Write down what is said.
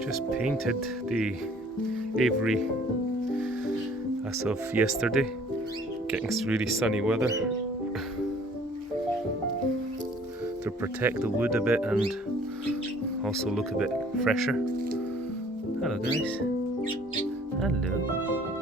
Just painted the aviary as of yesterday. Getting really sunny weather to protect the wood a bit and also look a bit fresher. Hello guys. Hello.